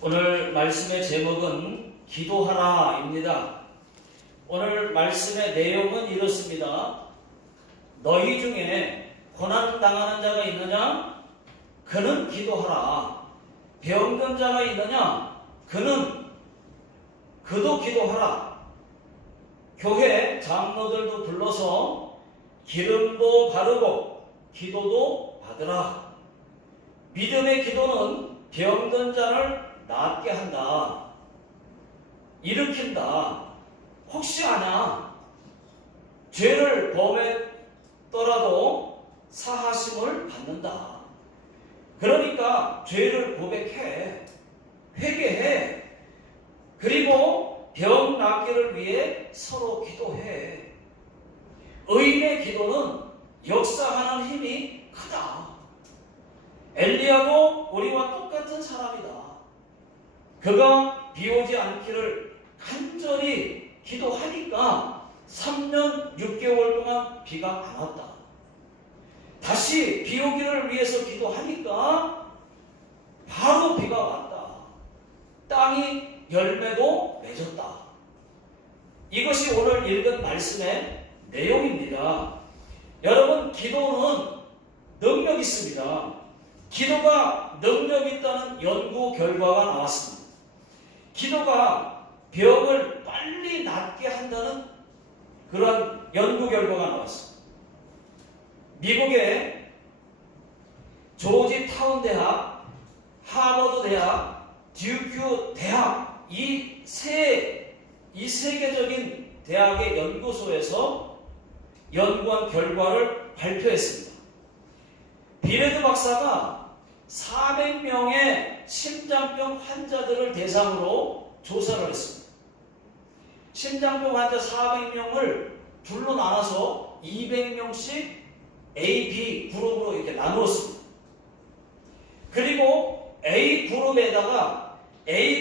오늘 말씀의 제목은 기도하라입니다. 오늘 말씀의 내용은 이렇습니다. 너희 중에 고난당하는 자가 있느냐? 그는 기도하라. 병든 자가 있느냐? 그도 기도하라. 교회 장로들도 불러서 기름도 바르고 기도도 받으라. 믿음의 기도는 병든 자를 낫게 한다. 일으킨다. 혹시 아냐? 죄를 범했더라도 사하심을 받는다. 그러니까 죄를 고백해. 회개해. 그리고 병 낫기를 위해 서로 기도해. 의인의 기도는 역사하는 힘이 크다. 엘리야도 우리와 똑같은 사람이다. 그가 비 오지 않기를 간절히 기도하니까 3년 6개월 동안 비가 안 왔다. 다시 비 오기를 위해서 기도하니까 바로 비가 왔다. 땅이 열매도 맺었다. 이것이 오늘 읽은 말씀의 내용입니다. 여러분, 기도는 능력이 있습니다. 기도가 능력이 있다는 연구 결과가 나왔습니다. 기도가 병을 빨리 낫게 한다는 그런 연구 결과가 나왔습니다. 미국의 조지 타운 대학, 하버드 대학, 듀크 대학 이 세계적인 대학의 연구소에서 연구한 결과를 발표했습니다. 비레드 박사가 400명의 심장병 환자들을 대상으로 조사를 했습니다. 심장병 환자 400명을 둘로 나눠서 200명씩 A, B 그룹으로 이렇게 나누었습니다. 그리고 A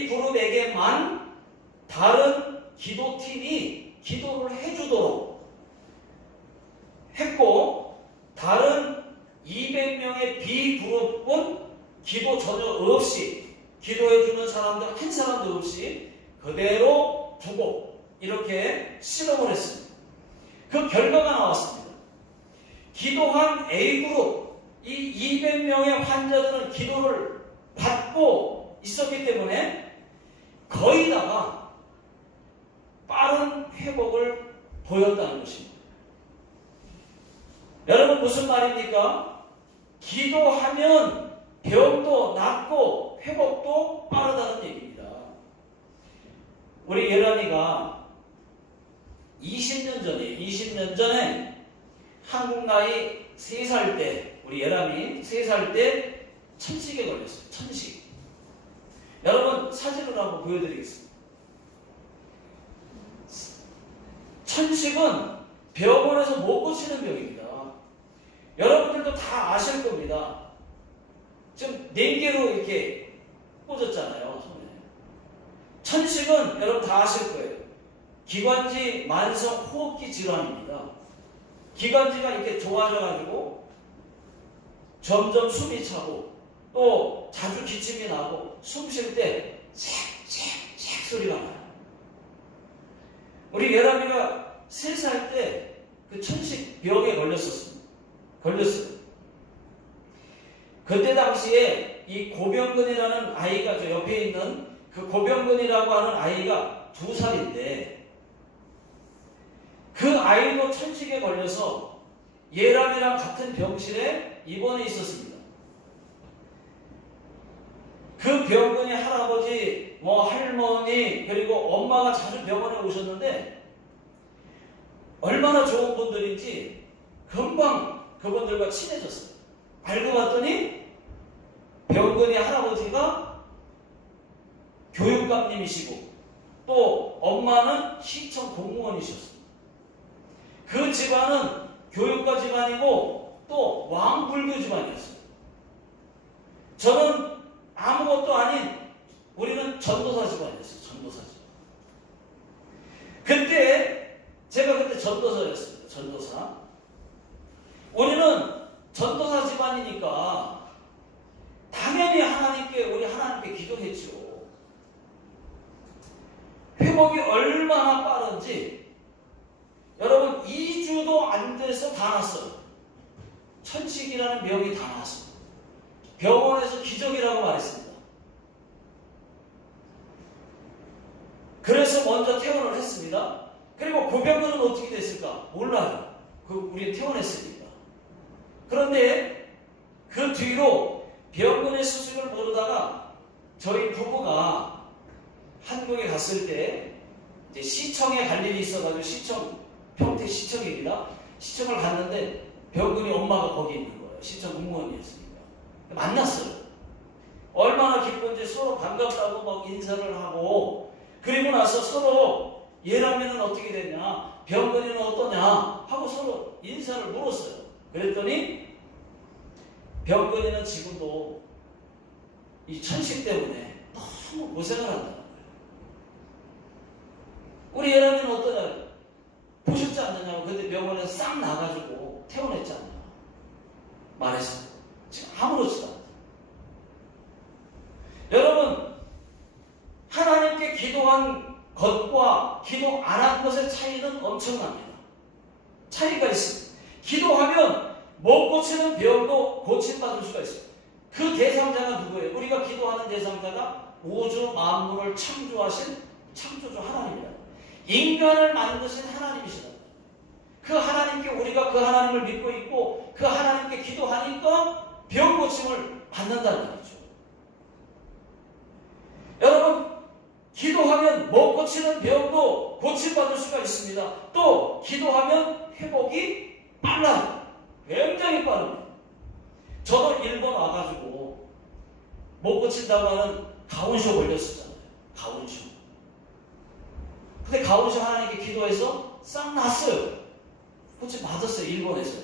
그룹에게만 다른 기도팀이 기도를 해주도록 했고, 다른 200명의 B 그룹은 기도 전혀 없이, 기도해주는 사람들 한 사람도 없이 그대로 두고 이렇게 실험을 했습니다. 그 결과가 나왔습니다. 기도한 A 그룹, 이 200명의 환자들은 기도를 받고 있었기 때문에 거의 다가 빠른 회복을 보였다는 것입니다. 여러분, 무슨 말입니까? 기도하면 병도 낫고 회복도 빠르다는 얘기입니다. 우리 예람이가 20년 전에 한국 나이 3살 때, 우리 예람이 3살 때 천식에 걸렸어요. 천식. 여러분, 사진으로 한번 보여드리겠습니다. 천식은 병원에서 못 고치는 병입니다. 여러분들도 다 아실 겁니다. 지금 4개로 이렇게 꽂았잖아요, 손에. 천식은 여러분 다 아실 거예요. 기관지 만성 호흡기 질환입니다. 기관지가 이렇게 좋아져가지고 점점 숨이 차고 또 자주 기침이 나고 숨 쉴 때 촤촤촤 소리가 나요. 우리 예람이가 3살 때 그 천식 병에 걸렸어요. 그때 당시에 이 고병근이라는 아이가, 저 옆에 있는 그 고병근이라고 하는 아이가 2살인데 그 아이도 천식에 걸려서 예람이랑 같은 병실에 입원해 있었습니다. 그 병근이 할아버지, 할머니, 그리고 엄마가 자주 병원에 오셨는데 얼마나 좋은 분들인지 금방 그분들과 친해졌어요. 알고 봤더니 병근이 할아버지가 교육감님이시고 또 엄마는 시청 공무원이셨어요. 그 집안은 교육가 집안이고 또 왕불교 집안이었어요. 저는 아무것도 아닌, 우리는 전도사 집안이었어요. 전도사 집안. 제가 그때 전도사였습니다. 전도사. 우리는 전도사 집안이니까 당연히 우리 하나님께 기도했죠. 회복이 얼마나 빠른지 여러분 2주도 안 돼서 다 났어요. 천식이라는 병이 다 났어요. 병원에서 기적이라고 말했습니다. 그래서 먼저 퇴원을 했습니다. 그리고 그 병원은 어떻게 됐을까? 몰라요. 우리 퇴원했으니까. 그런데 그 뒤로 병원의 수습을 모르다가 저희 부부가 한국에 갔을 때 이제 시청에 갈 일이 있어가지고 평택시청입니다. 시청을 갔는데 병원이 엄마가 거기 있는 거예요. 시청 공무원이었으니까. 만났어요. 얼마나 기쁜지 서로 반갑다고 막 인사를 하고 그리고 나서 서로 예람이는 어떻게 됐냐, 병건이는 어떠냐 하고 서로 인사를 물었어요. 그랬더니 병건이는 지금도 이 천식 때문에 너무 고생을 한다는 거예요. 우리 예람이는 어떠냐, 보셨지 않느냐고. 근데 병원에서 싹 나가지고 퇴원했지 않냐 말했어요. 지금 아무렇지도 않아요. 여러분, 하나님께 기도한 것과 기도 안 한 것의 차이는 엄청납니다. 차이가 있습니다. 기도하면 못 고치는 병도 고침받을 수가 있어요. 그 대상자가 누구예요? 우리가 기도하는 대상자가 우주 만물을 창조하신 창조주 하나님이다. 인간을 만드신 하나님이시다. 그 하나님께 우리가 그 하나님을 믿고 있고 그 하나님께 기도하니까 병 고침을 받는다는 거죠. 여러분, 기도하면 못 고치는 병도 고침받을 수가 있습니다. 또 기도하면 회복이 빨라요. 굉장히 빠릅니다. 저도 일본 와가지고 못 고친다고 하는 가운쇼 걸렸었잖아요. 가운쇼. 근데 가운쇼 하나님께 기도해서 싹 났어요. 고침받았어요. 일본에서.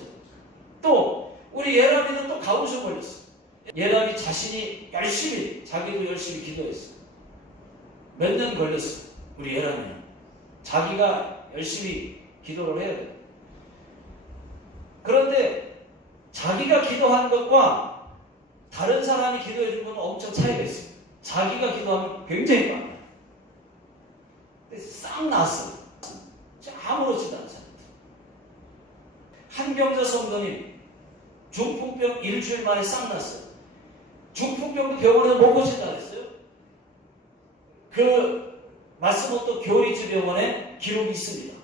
또 우리 예람이는 또 가운쇼 걸렸어요. 예람이 자신이 열심히, 자기도 열심히 기도했어요. 몇 년 걸렸어요. 우리 예람이는. 자기가 열심히 기도를 해야 돼요. 그런데 자기가 기도한 것과 다른 사람이 기도해 준 건 엄청 차이가 있어요. 자기가 기도하면 굉장히 많아요. 근데 싹 났어요. 아무렇지도 않잖아요. 한경자 성도님 중풍병 일주일 만에 싹 났어요. 중풍병도 병원에서 못 고친다 그랬어요. 그 마스모토 교리치 병원에 기록이 있습니다.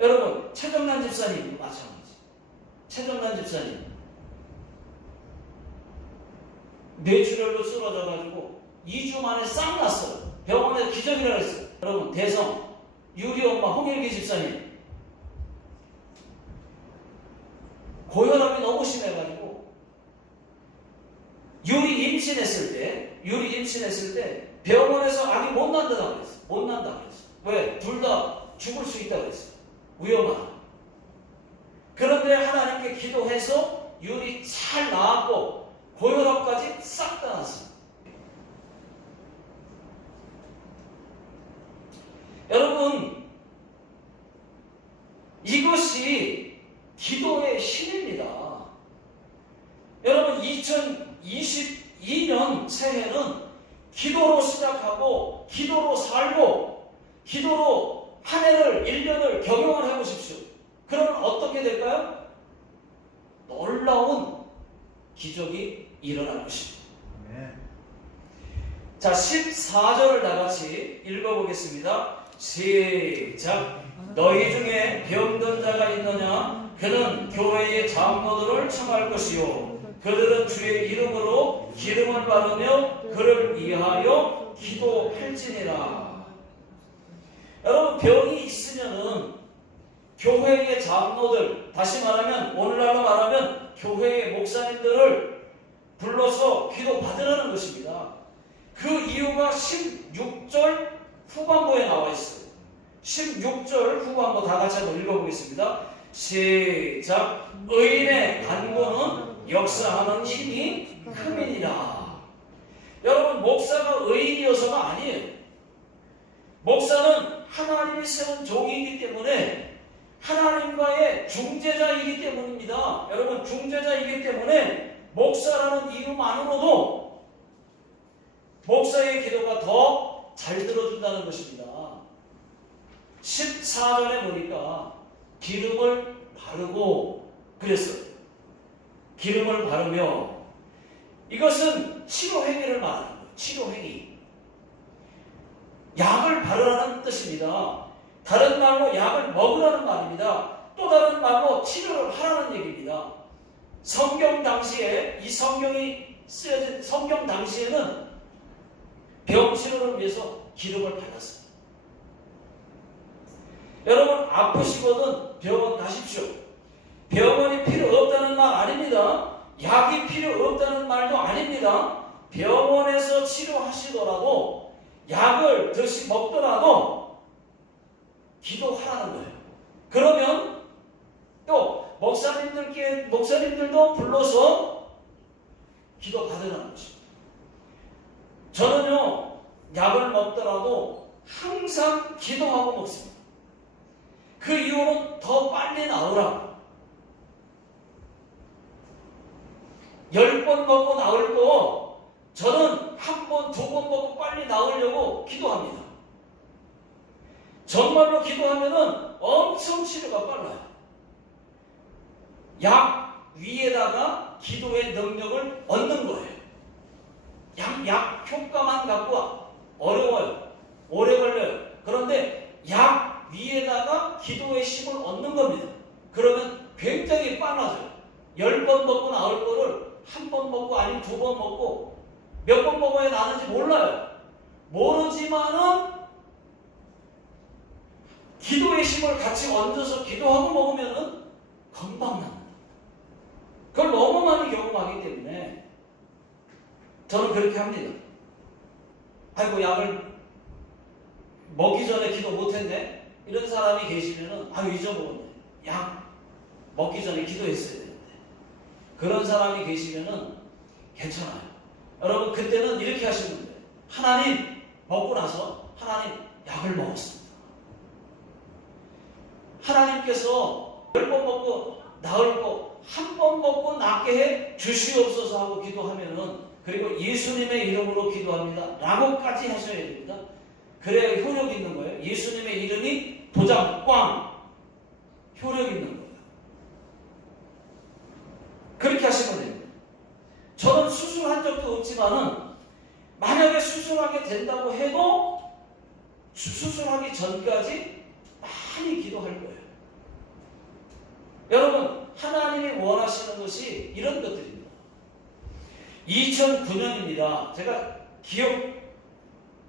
여러분, 최정란 집사님도 마찬가지. 최정란 집사님 뇌출혈로 쓰러져가지고 2주 만에 싹 났어요. 병원에서 기적이라고 했어요. 여러분, 대성 유리 엄마 홍일기 집사님 고혈압이 너무 심해가지고 유리 임신했을 때 병원에서 아기 못 난다고 그랬어요. 못 난다고 그랬어요. 왜? 둘 다 죽을 수 있다고 그랬어요. 위험하다. 그런데 하나님께 기도해서 유리 잘 나았고 고혈압까지 싹 다 났습니다. 여러분, 이것이 기도의 힘입니다. 여러분, 2022년 새해는 기도로 시작하고 기도로 살고 기도로 한 해를 1년을 경영을 해보십시오. 그러면 어떻게 될까요? 놀라운 기적이 일어날 것입니다. 네. 자, 14절을 다 같이 읽어보겠습니다. 시작. 너희 중에 병든 자가 있느냐? 그는 교회의 장로들을 청할 것이요 그들은 주의 이름으로 기름을 바르며 그를 위하여 기도할지니라. 여러분, 병이 있으면은 교회의 장로들, 다시 말하면 오늘날로 말하면 교회의 목사님들을 불러서 기도 받으라는 것입니다. 그 이유가 16절 후반부에 나와 있어요. 16절 후반부 다 같이 한번 읽어보겠습니다. 시작. 의인의 간구는 역사하는 힘이 큼이니라. 여러분, 목사가 의인이어서가 아니에요. 목사는 하나님이 세운 종이기 때문에 하나님과의 중재자이기 때문입니다. 여러분, 중재자이기 때문에 목사라는 이유만으로도 목사의 기도가 더 잘 들어준다는 것입니다. 14절에 보니까 기름을 바르고 그랬어요. 기름을 바르며, 이것은 치료행위를 말하는 거예요. 치료행위. 약을 바르라는 뜻입니다. 다른 말로 약을 먹으라는 말입니다. 또 다른 말로 치료를 하라는 얘기입니다. 성경 당시에, 이 성경이 쓰여진 성경 당시에는 병 치료를 위해서 기름을 발랐어요. 여러분, 아프시거든 병원 가십시오. 병원이 필요 없다는 말 아닙니다. 약이 필요 없다는 말도 아닙니다. 병원에서 치료하시더라도, 약을 먹더라도 기도하라는 거예요. 그러면 또 목사님들도 불러서 기도 받으라는 것입니다. 저는요, 약을 먹더라도 항상 기도하고 먹습니다. 그 이유는 더 빨리 나으라고. 10번 먹고 나을 거 저는 1번, 2번 먹고 빨리 나으려고 기도합니다. 정말로 기도하면은 엄청 치료가 빨라요. 약 위에다가 기도의 능력을 얻는 거예요. 약 효과만 갖고 어려워요. 오래 걸려요. 그런데 약 위에다가 기도의 힘을 얻는 겁니다. 그러면 굉장히 빨라져요. 10번 먹고 나올 거를 1번 먹고 아니면 2번 먹고 몇 번 먹어야 나는지 몰라요. 모르지만은 기도의 힘을 같이 얹어서 기도하고 먹으면은 금방 납니다. 그걸 너무 많이 경험하기 때문에 저는 그렇게 합니다. 아이고, 약을 먹기 전에 기도 못했네? 이런 사람이 계시면은, 잊어먹었네. 약 먹기 전에 기도했어야 되는데. 그런 사람이 계시면은 괜찮아요. 여러분, 그때는 이렇게 하시면 돼요. 하나님, 먹고 나서 하나님, 약을 먹었습니다. 하나님께서 10번 먹고 나을 거 1번 먹고 낫게 해 주시옵소서 하고 기도하면은, 그리고 예수님의 이름으로 기도합니다 라고까지 하셔야 됩니다. 그래야 효력 있는 거예요. 예수님의 이름이 도장 꽝 효력 있는 거예요. 그렇게 하시면 됩니다. 저는 수술한 적도 없지만은 만약에 수술하게 된다고 해도 수술하기 전까지 많이 기도할 거예요. 여러분, 하나님이 원하시는 것이 이런 것들입니다. 2009년입니다. 제가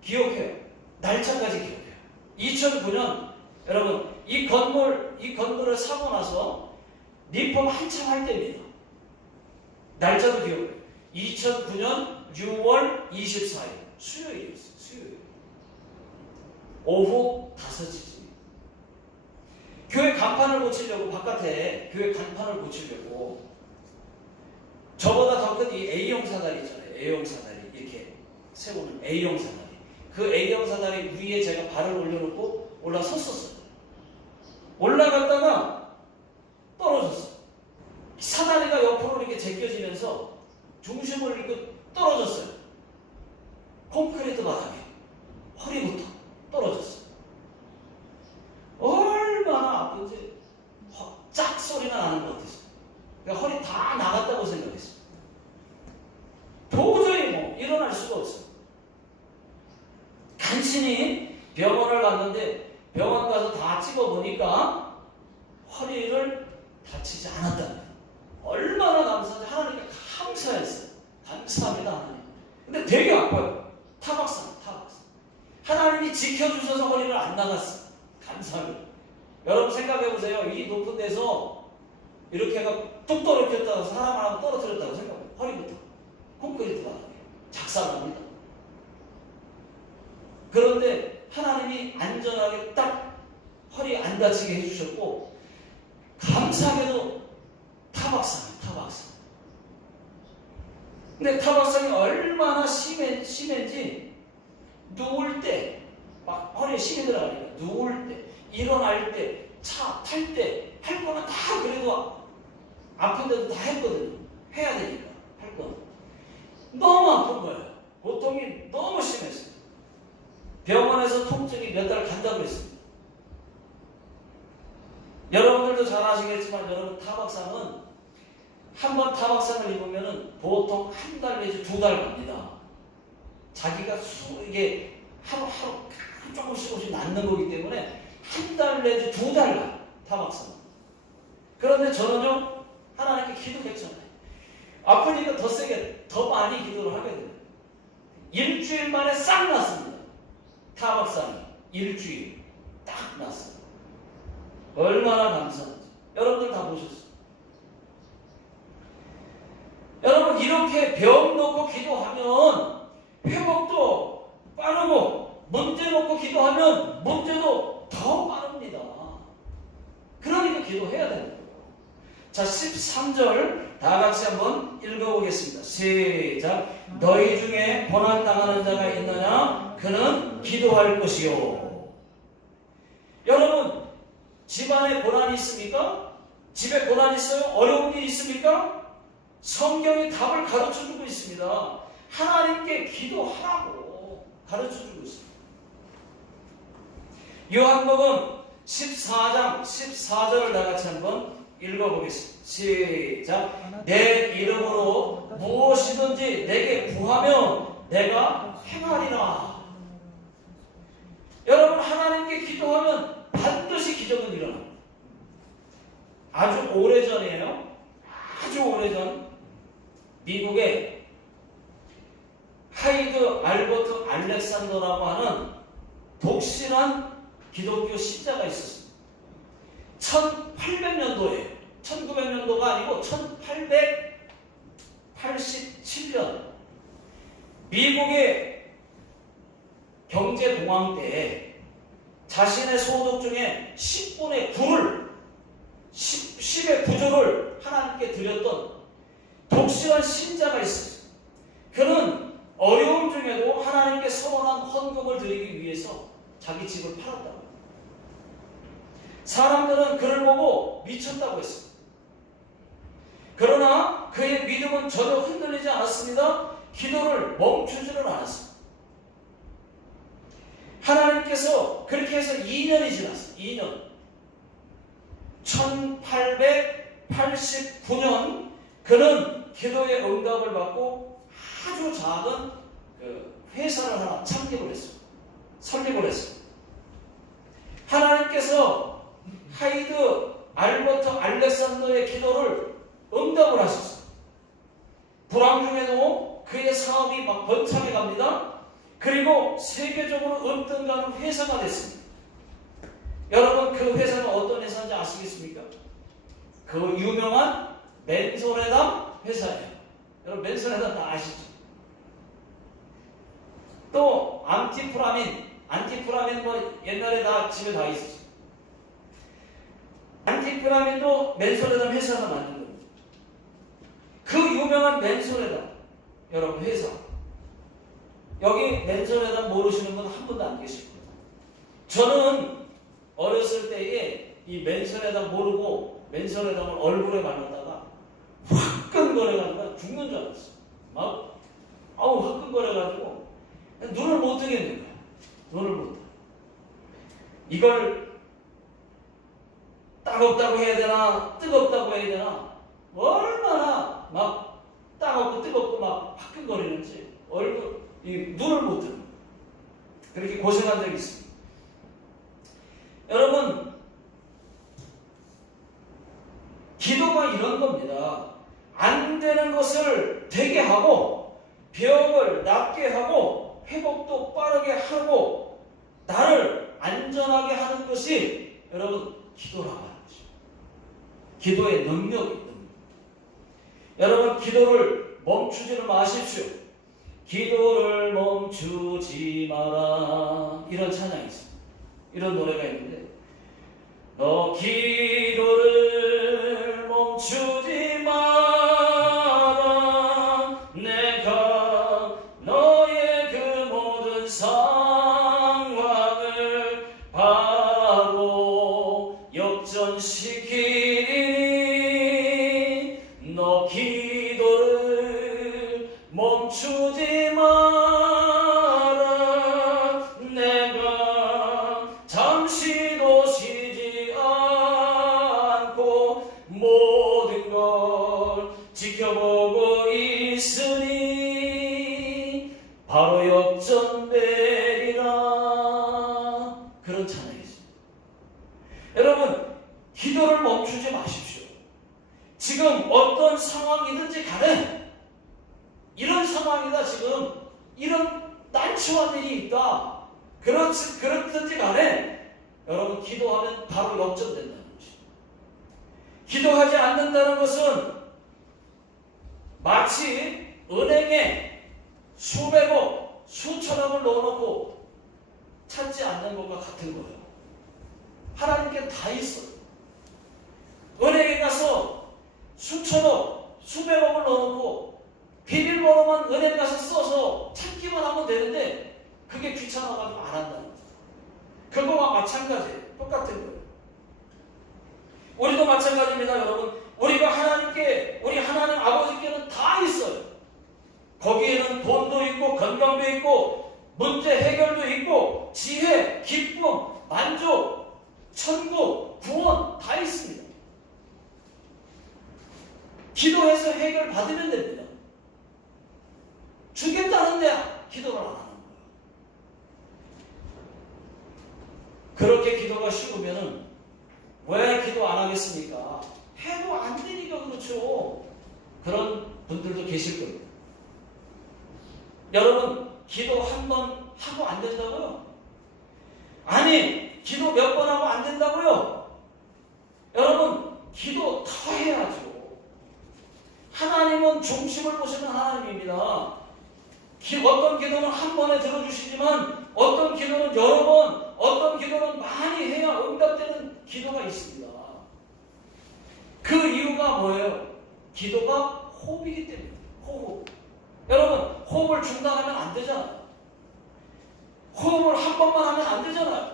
기억해요. 날짜까지 기억해요. 2009년, 여러분, 이 건물을 사고 나서 리폼 한참 할 때입니다. 날짜도 기억해요. 2009년 6월 24일 수요일이었어요. 수요일 오후 5시쯤 교회 간판을 고치려고, 바깥에 교회 간판을 고치려고, 저보다 더 큰 이 A형 사다리 있잖아요. A형 사다리 이렇게 세우는 A형 사다리, 그 A형 사다리 위에 제가 발을 올려놓고 올라섰었어요. 올라갔다가 떨어졌어요. 사다리가 옆으로 이렇게 제껴지면서 중심을 잃고 떨어졌어요. 콘크리트 바닥에 허리부터 떨어졌어요. 얼마나 아픈지 짝 소리가 나는 것 같았어요. 그러니까 허리 다 나갔다고 생각했어요. 도저히 일어날 수가 없어요. 간신히 병원을 갔는데 병원 가서 다 찍어보니까 허리를 다치지 않았답니다. 얼마나 감사한지, 하나님께 감사했어요. 감사합니다, 하나님. 근데 되게 아파요. 타박상. 하나님이 지켜주셔서 허리를 안 나갔어요. 감사합니다. 여러분 생각해보세요. 이 높은 데서 이렇게 해가 뚝 떨어졌다고, 사람 하나 떨어뜨렸다고 생각해요. 허리부터 콘크리트 바닥에 작살납니다. 그런데 하나님이 안전하게 딱 허리 안 다치게 해주셨고, 감사하게도 타박상이에요. 타박상. 근데 타박상이 얼마나 심한지 누울 때 막 허리에 힘이 들어가니까, 누울 때, 일어날 때, 차 탈 때 할 거는 다, 그래도 아픈데도 다 했거든요. 해야 되니까 할 거는. 너무 아픈 거예요. 고통이 너무 심했어요. 병원에서 통증이 몇 달 간다고 했습니다. 여러분들도 잘 아시겠지만 여러분 타박상은 한 번 타박상을 입으면 보통 한 달 내지 2달 갑니다. 자기가 이게 하루하루 조금씩 낫는 거기 때문에 한 달 내지 2달 가 타박상. 그런데 저는요 하나님께 기도했잖아요. 아프니까 더 세게 더 많이 기도를 하게 돼요. 일주일 만에 싹 났습니다. 타박상이 일주일 딱 났어요. 얼마나 감사한지. 여러분들 다 보셨어요. 여러분 이렇게 병 놓고 기도하면 회복도 빠르고 문제 놓고 기도하면 문제도 더 빠릅니다. 그러니까 기도해야 되는 거예요. 자 13절 다 같이 한번 읽어보겠습니다. 시작. 너희 중에 고난당하는 자가 있느냐? 그는 기도할 것이요. 여러분 집안에 고난이 있습니까? 집에 고난이 있어요? 어려운 일이 있습니까? 성경이 답을 가르쳐주고 있습니다. 하나님께 기도하라고 가르쳐주고 있습니다. 요한복음 14장 14절을 다 같이 한번 읽어보겠습니다. 시작. 내 이름으로 무엇이든지 내게 구하면 내가 행하리라. 여러분 하나님께 기도하면 반드시 기적은 일어납니다. 아주 오래전이에요. 아주 오래전 미국에 하이드 알버트 알렉산더라고 하는 독실한 기독교 신자가 있었습니다. 1800년도에 1900년도가 아니고 1887년 미국의 경제동황 때에 자신의 소득 중에 10분의 9를 10의 9조를 하나님께 드렸던 독실한 신자가 있었어요. 그는 어려움 중에도 하나님께 선언한 헌금을 드리기 위해서 자기 집을 팔았다고. 사람들은 그를 보고 미쳤다고 했습니다. 그러나 그의 믿음은 전혀 흔들리지 않았습니다. 기도를 멈추지는 않았습니다. 하나님께서 그렇게 해서 2년이 지났어요. 2년. 1889년 그는 기도의 응답을 받고 아주 작은 회사를 하나 창립을 했어요. 설립을 했어요. 하나님께서 하이드 알버트 알렉산더의 기도를 응답을 하셨어요. 불황 중에도 그의 사업이 막 번창해 갑니다. 그리고 세계적으로 은등가는 회사가 됐습니다. 여러분 그 회사는 어떤 회사인지 아시겠습니까? 그 유명한 맨소레담 회사예요. 여러분 맨소레담 다 아시죠? 또 안티프라민 뭐 옛날에 다 집에 다 있었죠. 안티프라민도 맨소레담 회사가 만든 겁니다. 그 유명한 맨소레담 여러분 회사 여기 맨소레담 모르시는 분 한 분도 안 계실 거예요. 저는 어렸을 때에 이 맨소레담 모르고 맨소레담을 얼굴에 발랐다가 화끈거려가지고 죽는 줄 알았어요. 막 화끈거려가지고 눈을 못 뜨겠는 거야. 눈을 못 뜨. 이걸 따갑다고 해야 되나 뜨겁다고 해야 되나 얼마나 막 따갑고 뜨겁고 막 화끈거리는지 눈을 못 뜨는 거야. 그렇게 고생한 적이 있습니다. 여러분 기도가 이런 겁니다. 안 되는 것을 되게 하고 병을 낫게 하고 회복도 빠르게 하고 나를 안전하게 하는 것이 여러분 기도라고 하는 것입니다. 기도의 능력이 있는 겁니다. 여러분 기도를 멈추지는 마십시오. 기도를 멈추지 마라. 이런 찬양이 있습니다. 이런 노래가 있는데 너 기도를 멈추지 마라. 내가 너의 그 모든 상황을 바로 역전시키니 너 기도를 멈추지 마라. 역전되리라. 그런 찬양이 있습니다. 여러분, 기도를 멈추지 마십시오. 지금 어떤 상황이든지 간에 이런 상황이다, 지금 이런 난처한 일이 있다, 그렇든지 간에 여러분 기도하면 바로 역전된다는 것입니다. 기도하지 않는다는 것은 마치 은행에 수백억, 수천억을 넣어놓고 찾지 않는 것과 같은 거예요. 하나님께 다 있어요. 은행에 가서 수천억, 수백억을 넣어놓고 비밀번호만 은행 가서 써서 찾기만 하면 되는데 그게 귀찮아가지고 안 한다는 거예요. 그거와 마찬가지예요. 똑같은 거예요. 우리도 마찬가지입니다, 여러분. 우리가 하나님께, 우리 하나님 아버지께는 다 있어요. 거기에는 돈도 있고 건강도 있고 문제 해결도 있고 지혜, 기쁨, 만족, 천국, 구원 다 있습니다. 기도해서 해결 받으면 됩니다. 주겠다는데 기도를 안 하는 거예요. 그렇게 기도가 쉬우면은 왜 기도 안 하겠습니까? 해도 안 되니까 그렇죠. 그런 분들도 계실 겁니다. 여러분, 기도 한 번 하고 안 된다고요? 아니, 기도 몇 번 하고 안 된다고요? 여러분, 기도 더 해야죠. 하나님은 중심을 보시는 하나님입니다. 어떤 기도는 한 번에 들어주시지만 어떤 기도는 여러 번, 어떤 기도는 많이 해야 응답되는 기도가 있습니다. 그 이유가 뭐예요? 기도가 호흡이기 때문에. 호흡. 여러분, 호흡을 중단하면 안 되잖아요. 호흡을 한 번만 하면 안 되잖아요.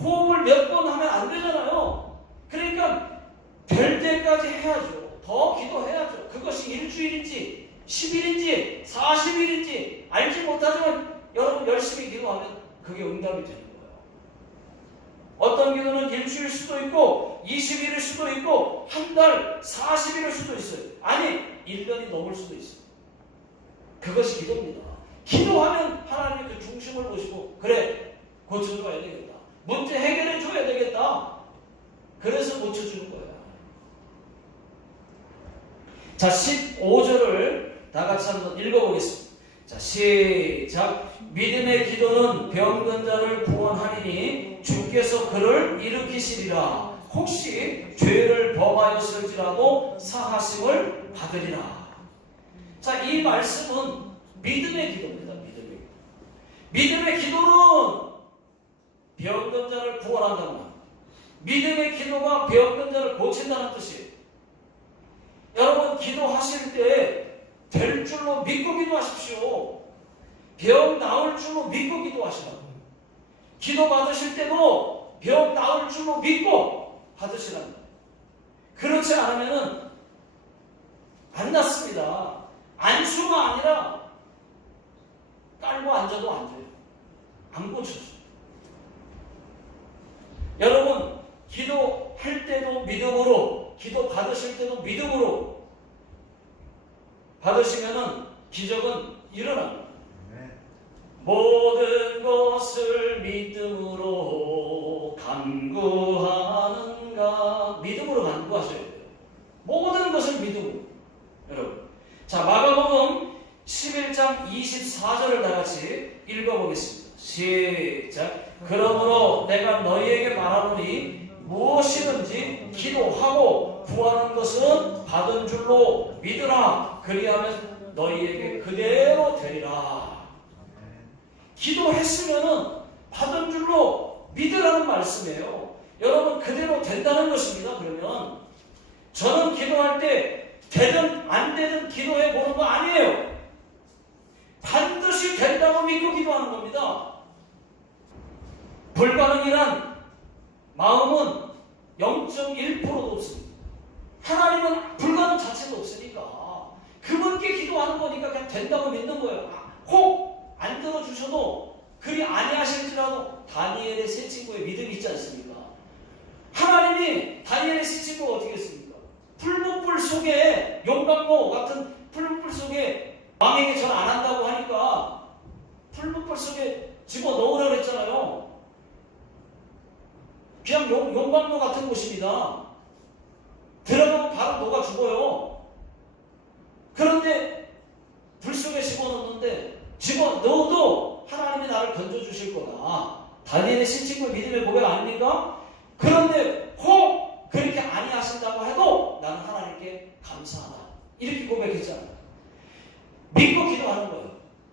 호흡을 몇 번 하면 안 되잖아요. 그러니까 될 때까지 해야죠. 더 기도해야죠. 그것이 일주일인지 10일인지 40일인지 알지 못하지만 여러분 열심히 기도하면 그게 응답이 되는 거예요. 어떤 기도는 일주일 수도 있고 20일일 수도 있고 한 달 40일일 수도 있어요. 아니 1년이 넘을 수도 있어요. 그것이 기도입니다. 기도하면 하나님의 그 중심을 보시고 그래 고쳐줘야 되겠다. 문제 해결해 줘야 되겠다. 그래서 고쳐주는 거예요. 자, 15절을 다 같이 한번 읽어보겠습니다. 자, 시작. 믿음의 기도는 병든 자를 구원하리니 주께서 그를 일으키시리라. 혹시 죄를 범하였을지라도 사하심을 받으리라. 자, 이 말씀은 믿음의 기도입니다. 믿음의 기도는 병든 자를 구원한다는 말. 믿음의 기도가 병든 자를 고친다는 뜻이에요. 여러분 기도하실 때 될 줄로 믿고 기도하십시오. 병 나을 줄로 믿고 기도하시라고. 기도 받으실 때도 병 나을 줄로 믿고 받으시라고. 그렇지 않으면 안 낫습니다. 안수가 아니라 깔고 앉아도 안 돼요. 안 고쳐져요. 여러분 기도할 때도 믿음으로, 기도 받으실 때도 믿음으로 받으시면은 기적은 일어납니다. 모든 것을 믿음으로 간구하는가. 믿음으로 간구하셔야 돼요. 모든 것을 믿음으로. 여러분, 자 마가복음 11장 24절을 다 같이 읽어보겠습니다. 시작. 그러므로 내가 너희에게 말하노니 무엇이든지 기도하고 구하는 것은 받은 줄로 믿으라. 그리하면 너희에게 그대로 되리라. 기도했으면은 받은 줄로 믿으라는 말씀이에요. 여러분 그대로 된다는 것입니다. 그러면 저는 기도할 때 되든 안 되든 기도해 보는 거 아니에요. 반드시 된다고 믿고 기도하는 겁니다. 불가능이란 마음은 0.1%도 없습니다. 하나님은 불가능 자체도 없으니까 그분께 기도하는 거니까 그냥 된다고 믿는 거예요. 혹 안 들어주셔도 그리 아니하실지라도 다니엘의 세 친구의 믿음이 있지 않습니까? 하나님이 다니엘의 세 친구가 어떻게 했습니까? 풀무불 속에 용광로 같은 풀무불 속에 왕에게 절 안 한다고 하니까 풀무불 속에 집어넣으라고 그랬잖아요. 그냥 용광로 같은 곳입니다. 들어가면 바로 녹아 죽어요. 그런데 불 속에 집어넣는데 집어넣어도 하나님이 나를 건져주실 거다. 다니엘의 신칭과 믿음의 고백 아닙니까? 그런데 혹 그렇게 아니하신다고 해도 나는 하나님께 감사하다. 이렇게 고백했잖아요. 믿고 기도하는 거예요.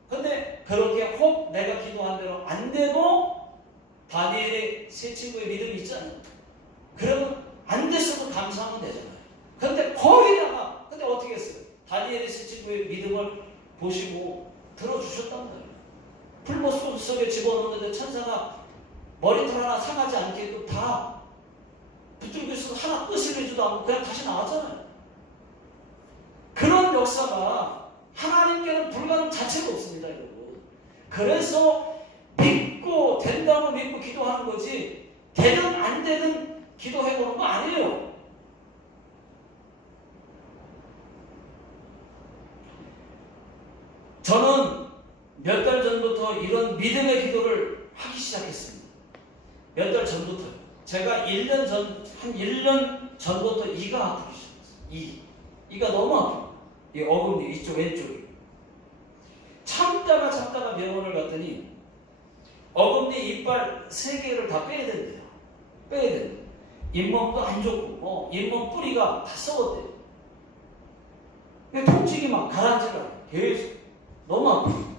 근데 그렇게 혹 내가 기도한 대로 안 돼도 다니엘의 세 친구의 믿음이 있잖아요. 그러면 안 됐어도 감사하면 되잖아요. 근데 거기다가 근데 어떻게 했어요? 다니엘의 세 친구의 믿음을 보시고 들어주셨단 말이에요. 풀무 속에 집어넣는데 천사가 머리털 하나 상하지 않게 다 붙들고 있어서 하나 끄스리지도 않고 그냥 다시 나왔잖아요. 그런 역사가 하나님께는 불가능 자체가 없습니다, 여러분. 그래서 믿고 된다고 믿고 기도하는 거지 되든 안 되든 기도해보는 거 아니에요. 저는 몇 달 전부터 이런 믿음의 기도를 하기 시작했습니다. 몇 달 전부터요. 제가 한 1년 전부터 이가 아프기 시작했어요. 이가 너무 아파요. 이 어금니 이쪽 왼쪽이. 참다가 병원을 갔더니 어금니 이빨 3개를 다 빼야 된대요. 빼야 된대요. 잇몸도 안 좋고 잇몸 뿌리가 다 썩었대요. 통증이 막 가라앉으라 계속 너무 아파요.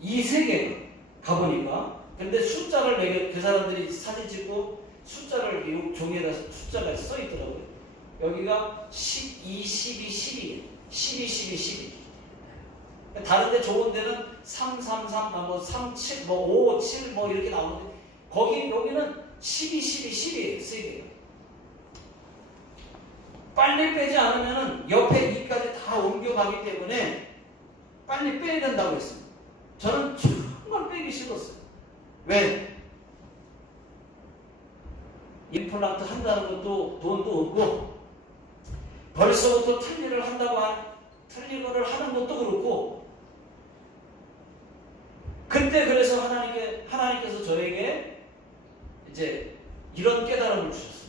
이 3개가 가보니까 근데 숫자를 매겨 그 사람들이 사진 찍고 숫자를 이 종이에다 숫자가 써 있더라고요. 여기가 12, 12, 12, 12, 12, 12. 다른 데 좋은 데는 3, 3, 3, 3, 7, 5, 7 이렇게 나오는데 여기는 12, 12, 12예요. 3개가. 빨리 빼지 않으면 옆에 이까지 다 옮겨가기 때문에 빨리 빼야 된다고 했습니다. 저는 정말 빼기 싫었어요. 왜? 임플란트 한다는 것도 돈도 없고 벌써부터 틀니를 틀니를 하는 것도 그렇고 그때 그래서 하나님께서 저에게 이제 이런 깨달음을 주셨어요.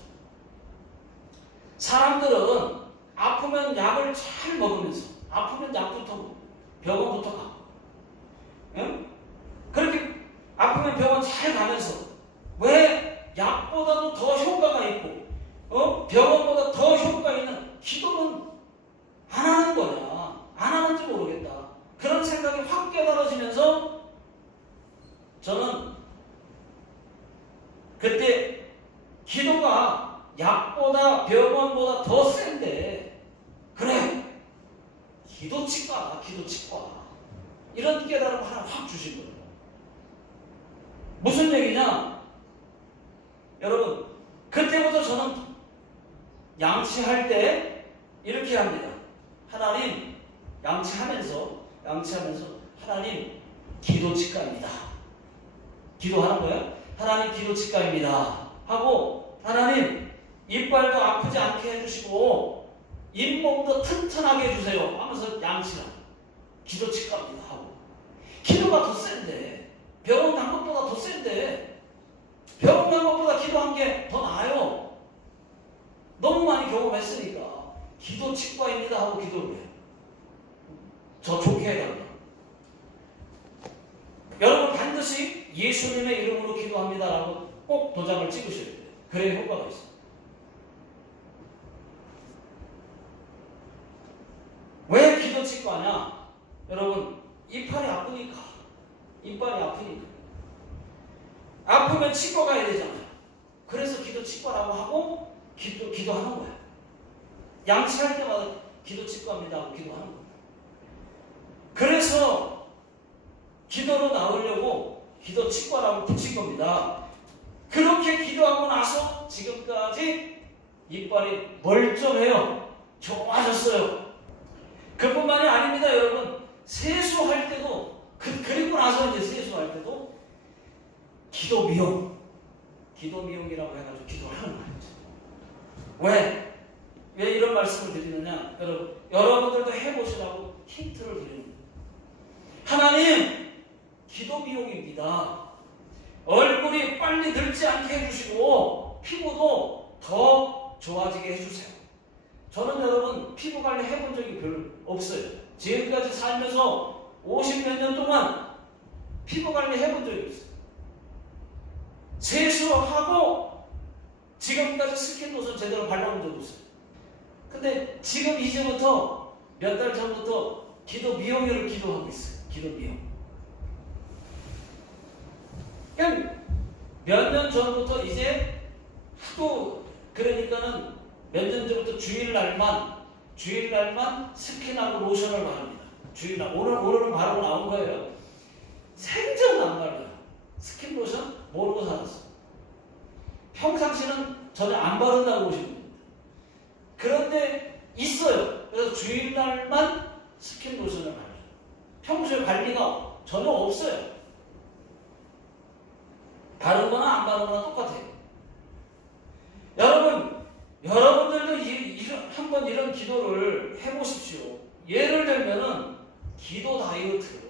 사람들은 아프면 약을 잘 먹으면서 아프면 약부터 병원부터 가. 응? 그렇게 아프면 병원 잘 가면서 왜 약보다도 더 효과가 있고 병원보다 더 효과 있는 기도는 안 하는 거냐? 안 하는지 모르겠다. 그런 생각이 확 깨달아지면서 저는 그때 기도가 약보다 병원보다 더 센데 그래 기도 치과 이런 깨달음을 하나 확 주신 거예요. 무슨 얘기냐? 여러분 그때부터 저는 양치할 때 이렇게 합니다. 하나님 양치하면서 하나님 기도 치과입니다. 기도하는 거예요. 하나님 기도 치과입니다. 하고 하나님 이빨도 아프지 않게 해주시고 잇몸도 튼튼하게 해주세요. 하면서 양치라. 기도 치과입니다. 하고 기도가 더 센데 병원 간 것보다 더 센데 병원 간 것보다 기도한 게 더 나아요. 너무 많이 경험했으니까 기도 치과입니다 하고 기도를 해요. 저 좋게 해달라. 여러분 반드시 예수님의 이름으로 기도합니다라고 꼭 도장을 찍으셔야 돼요. 그래야 효과가 있어요. 왜 기도 치과냐? 여러분 이빨이 아프니까. 아프면 치과 가야 되잖아요. 그래서 기도 치과라고 하고 기도하는 거예요. 양치할 때마다 기도 치과입니다 하고 기도하는 거예요. 그래서 기도로 나오려고 기도 치과라고 붙인 겁니다. 그렇게 기도하고 나서 지금까지 이빨이 멀쩡해요. 좋아졌어요. 그뿐만이 아닙니다, 여러분. 세수할 때도 그리고 나서 이제 세수할 때도 기도 미용이라고 해가지고 기도를 하는 거예요. 왜 이런 말씀을 드리느냐? 여러분들도 해보시라고 힌트를 드리는 거예요. 하나님, 기도 비용입니다. 얼굴이 빨리 늙지 않게 해주시고 피부도 더 좋아지게 해주세요. 저는 여러분 피부 관리 해본 적이 별로 없어요. 지금까지 살면서 50몇 년 동안 피부 관리 해본 적이 없어요. 세수하고 지금까지 스킨로션 제대로 발라본 적이 없어요. 근데 지금 이제부터 몇 달 전부터 기도 미용을 기도하고 있어요. 기도 미용. 그냥 몇 년 전부터 이제 하도 그러니까는 몇 년 전부터 주일날만 스킨하고 로션을 바릅니다. 주일날 오늘은 바르고 나온 거예요. 생전 안 발라요. 스킨 로션 모르고 살았어. 평상시는 전혀 안 바른다고 보시면 됩니다. 그런데 있어요. 그래서 주일날만 스킨 로션을 발라요. 평소에 관리가 전혀 없어요. 바른 거나 안 바른 거나 똑같아요. 여러분들도 한번 이런 기도를 해보십시오. 예를 들면은 기도 다이어트.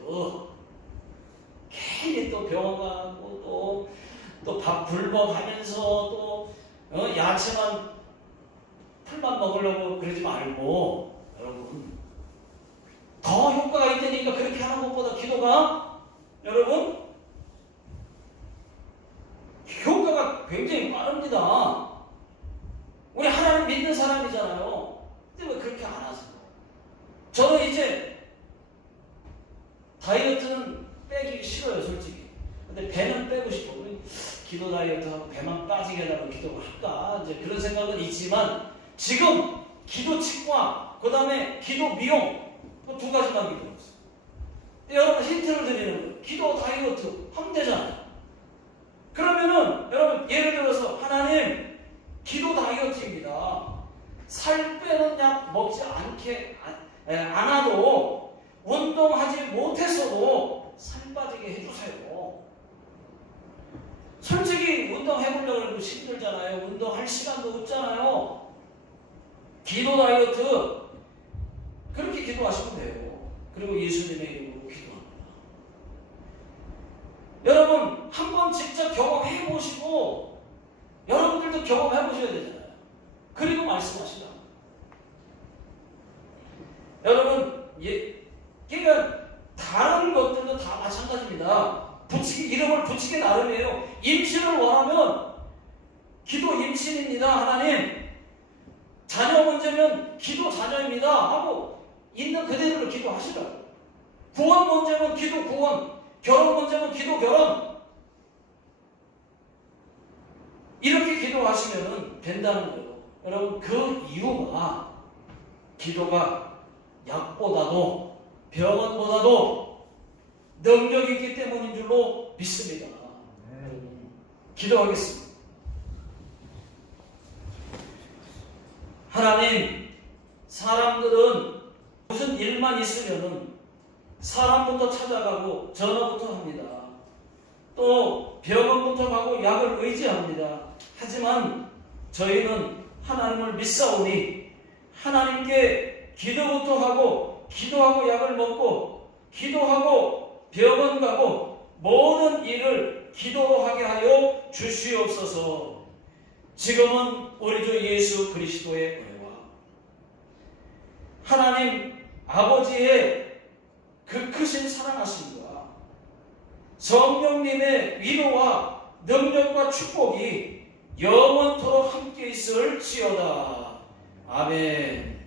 괜히 또 병원 가고 또 밥 굶어가면서 또 야채만 풀만 먹으려고 그러지 말고 여러분 더 효과가 있다니까 그렇게 하는 것보다 기도가 여러분 효과가 굉장히 빠릅니다. 우리 하나님 믿는 사람이잖아요. 근데 왜 그렇게 안 하세요? 저는 이제 다이어트는 빼기 싫어요, 솔직히. 근데 배는 빼고 싶어. 우리 기도 다이어트하고 배만 빠지게 해달라고 기도를 할까? 이제 그런 생각은 있지만 지금 기도 치과, 그 다음에 기도 미용, 그 두 가지만 기도하고 있어요. 여러분 힌트를 드리는 거예요. 기도 다이어트 하면 되잖아요. 그러면은 여러분 예를 들어서 하나님 기도 다이어트입니다. 살 빼는 약 먹지 않아도 운동하지 못했어도 살 빠지게 해주세요. 솔직히 운동해보려고 해도 힘들잖아요. 운동할 시간도 없잖아요. 기도 다이어트 그렇게 기도하시면 돼요. 그리고 예수님의 이름으로 기도합니다. 여러분 한번 직접 경험해보시고 여러분들도 경험해보셔야 되잖아요. 그리고 말씀하시라. 여러분 그러니까 다른 것들도 다 마찬가지입니다. 이름을 붙이기 나름이에요. 임신을 원하면 기도 임신입니다. 하나님 자녀 문제면 기도 자녀입니다 하고 있는 그대로 기도하시라고. 구원 문제면 기도 구원, 결혼 문제면 기도 결혼, 이렇게 기도하시면 된다는 거예요. 여러분 그 이유가 기도가 약보다도 병원보다도 능력이 있기 때문인 줄로 믿습니다. 기도하겠습니다. 하나님, 사람들은 무슨 일만 있으면은 사람부터 찾아가고 전화부터 합니다. 또 병원부터 가고 약을 의지합니다. 하지만 저희는 하나님을 믿사오니 하나님께 기도부터 하고 기도하고 약을 먹고 기도하고 병원 가고 모든 일을 기도하게 하여 주시옵소서. 지금은 우리 주 예수 그리스도의 은혜와 하나님 아버지의 그 크신 사랑하심과 성령님의 위로와 능력과 축복이 영원토록 함께 있을지어다. 아멘.